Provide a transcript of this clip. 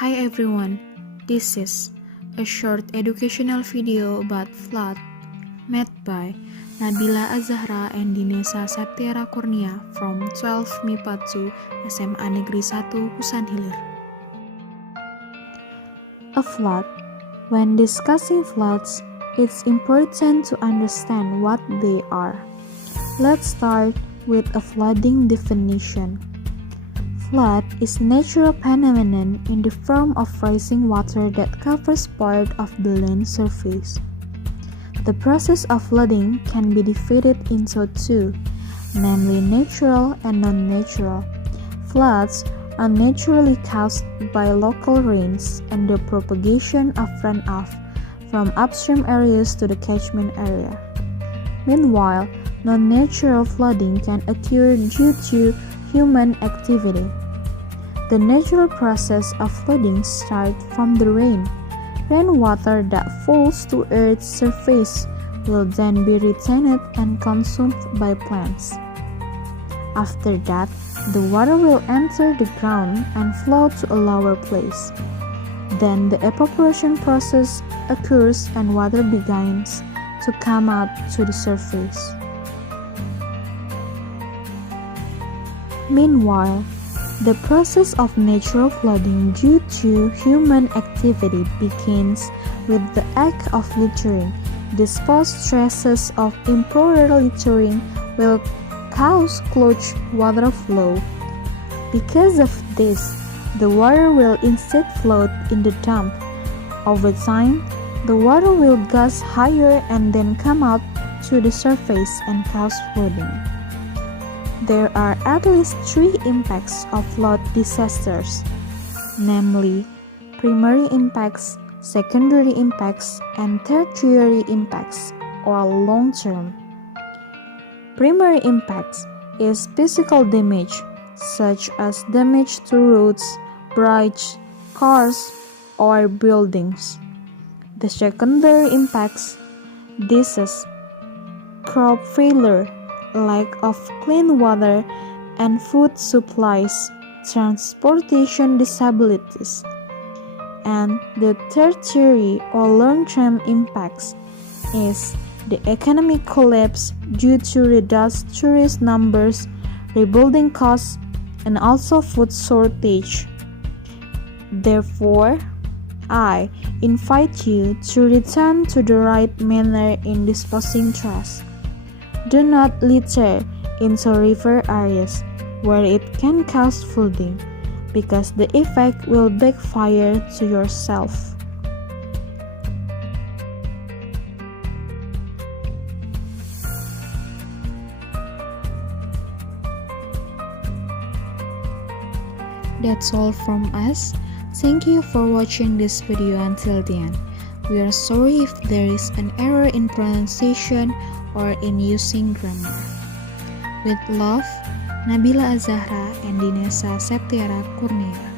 Hi everyone, this is a short educational video about flood made by Nabila Azzahra and Dinesa Septiera Kurnia from 12 MIPA 2 SMA Negeri 1 Pusan Hilir. A flood. When discussing floods, it's important to understand what they are. Let's start with a flooding definition. Flood is natural phenomenon in the form of rising water that covers part of the land surface. The process of flooding can be divided into two, namely natural and non-natural. Floods are naturally caused by local rains and the propagation of runoff from upstream areas to the catchment area. Meanwhile, non-natural flooding can occur due to human activity. The natural process of flooding starts from the rain. Rainwater that falls to Earth's surface will then be retained and consumed by plants. After that, the water will enter the ground and flow to a lower place. Then the evaporation process occurs and water begins to come out to the surface. Meanwhile, the process of natural flooding due to human activity begins with the act of littering. These stresses of improper littering will cause clogged water flow. Because of this, the water will instead float in the dump. Over time, the water will gush higher and then come out to the surface and cause flooding. There are at least three impacts of flood disasters, namely primary impacts, secondary impacts, and tertiary impacts, or long-term. Primary impacts is physical damage, such as damage to roads, bridges, cars, or buildings. The secondary impacts, disease, crop failure, lack of clean water and food supplies, transportation disabilities. And the tertiary or long-term impacts is the economic collapse due to reduced tourist numbers, rebuilding costs, and also food shortage. Therefore, I invite you to return to the right manner in disposing trash. Do not litter into river areas where it can cause flooding, because the effect will backfire to yourself. That's all from us. Thank you for watching this video until the end. We are sorry if there is an error in pronunciation or in using grammar. With love, Nabila Azzahra and Dinesa Septiera Kurnia.